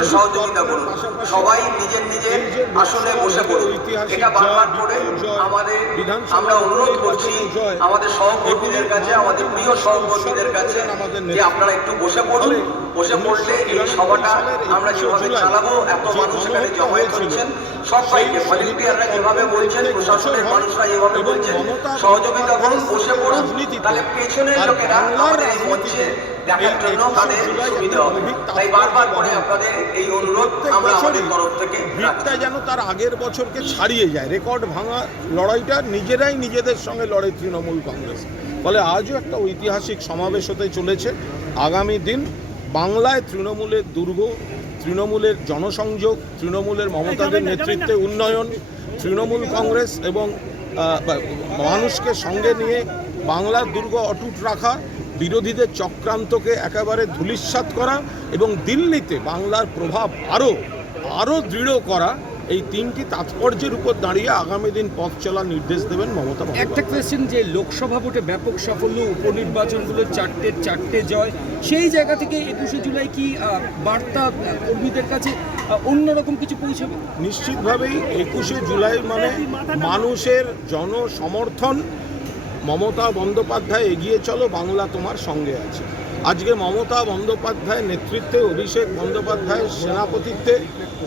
একটু সহযোগিতা করুন। সবাই নিজের নিজের আসনে বসে পড়ুন। এটা বারবার করে আমাদের আমরা অনুরোধ করছি আমাদের সহকর্মীদের কাছে, আমাদের প্রিয় সহকর্মীদের কাছে, যে আপনারা একটু বসে পড়ুন। বসে পড়লে এই সভাটা আমরা যেভাবে চালাবো, এত মানুষ এখানে জমায়েত হচ্ছেন সবাইকে ভলেন্টিয়াররা যেভাবে বলছেন, প্রশাসনের মানুষরা যেভাবে বলছেন, সহযোগিতা করুন, বসে পড়ুন। তাহলে পেছনের লোকেরা আমাদের এই মঞ্চে দেখার জন্য তাদের সুবিধা হবে। তাই বারবার করে আপনাদের এই অনুরোধ আমরা আমাদের তরফ থেকে ভিড়টা যেন তার আগের বছরকে ছাড়িয়ে যায়। রেকর্ড ভাঙা লড়াইটা নিজেরাই নিজেদের সঙ্গে লড়ে তৃণমূল কংগ্রেস। ফলে আজও একটা ঐতিহাসিক সমাবেশ হতে চলেছে। আগামী দিন বাংলায় তৃণমূলের দুর্গ তৃণমূলের জনসংযোগ তৃণমূলের মমতাদের নেতৃত্বে উন্নয়ন তৃণমূল কংগ্রেস এবং মানুষকে সঙ্গে নিয়ে বাংলার দুর্গ অটুট রাখা বিরোধীদের চক্রান্তকে একেবারে ধূলিসাৎ করা এবং দিল্লিতে বাংলার প্রভাব আরও আরও দৃঢ় করা এই তিনটি তাৎপর্যের উপর দাঁড়িয়ে আগামী দিন পথ চলার নির্দেশ দেবেন মমতা একটা কোয়েশ্চেন যে লোকসভা ভোটে ব্যাপক সাফল্য উপনির্বাচনগুলো চারটে চারটে জয় সেই জায়গা থেকে একুশে জুলাই কি বার্তা কর্মীদের কাছে অন্যরকম কিছু পৌঁছবে? নিশ্চিতভাবেই একুশে জুলাই মানে মানুষের জনসমর্থন মমতা বন্দ্যোপাধ্যায় এগিয়ে চলো বাংলা তোমার সঙ্গে আছে। আজকে মমতা বন্দ্যোপাধ্যায়ের নেতৃত্বে অভিষেক বন্দ্যোপাধ্যায়ের সেনাপতিত্বে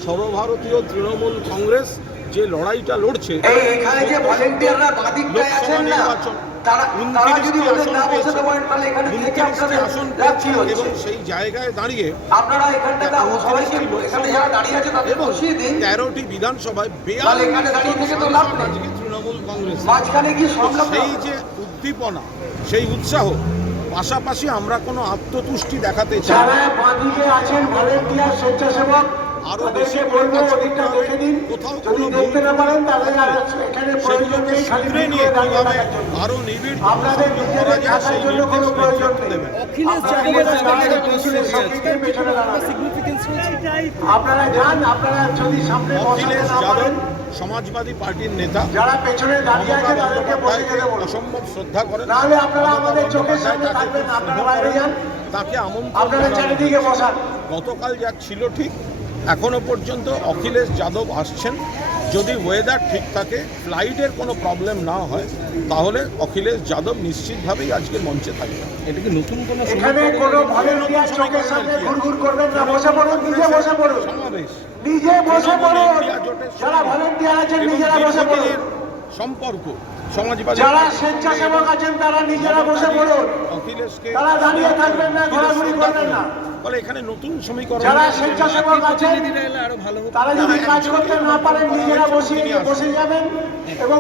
সর্বভারতীয় তৃণমূল কংগ্রেস যে লড়াইটা লড়ছে লোকসভা নির্বাচন উনত্রিশটি আসন পেয়েছে। উনত্রিশটি আসন পেয়েছে এবং সেই জায়গায় দাঁড়িয়ে এবং তেরোটি বিধানসভায়। আজকে কংগ্রেস মাঝখানে সেই যে উদ্দীপনা সেই উৎসাহ পাশাপাশি আমরা কোনো আত্মতুষ্টি দেখাতে চাই। যারা বাঁদিকে আছেন ভলেন্টিয়ার স্বেচ্ছাসেবক আরও তাদেরকে বেশি বলব কাজ করতে ওদিকটা হবে। দেখে দিন কোথাও যদি কোনো দেখতে না পারেন তাহলে থাকলে আর এখানে প্রয়োজন নেই খালি নিয়ে কীভাবে আরও নিবিড় আপনাদের নিজেদের করা সেই জন্য কোনো প্রয়োজন নেই। অখিলেশ আপনারা যাদবের পেছনে দাঁড়াবেন। যান আপনারা যদি সামনে বসাতে অখিলেশ না পারেন সমাজবাদী পার্টির নেতা যারা পেছনে দাঁড়িয়ে আছে তাদেরকে বসে যেতে বলুন অসম্ভব শ্রদ্ধা করেন। তাহলে আপনারা আমাদের চোখের সামনে থাকবেন আপনারা বাইরে যান। তাকে আমন্ত্রণ আপনারা চারিদিকে বসান। গতকাল যা ছিল ঠিক এখনও পর্যন্ত অখিলেশ যাদব আসছেন। যদি ওয়েদার ঠিক থাকে ফ্লাইটের কোনো প্রবলেম না হয় তাহলে অখিলেশ যাদব নিশ্চিতভাবেই আজকে মঞ্চে থাকবেন। এটা কি নতুন কোনো সমাবেশ সম্পর্ক সমাজবাদী যারা স্বেচ্ছাসেবক আছেন তারা নিজেরা বসে পড়ুন। অখিলেশকে তারা দাঁড়িয়ে থাকবেন না, ঘোরাঘুরি করবেন না। বলে এখানে নতুন সমীকরণ যারা স্বেচ্ছাসেবক আছেন আরও ভালো হতো তারা যদি কাজ করতে না পারেন নিজেরা বসে বসে যাবেন এবং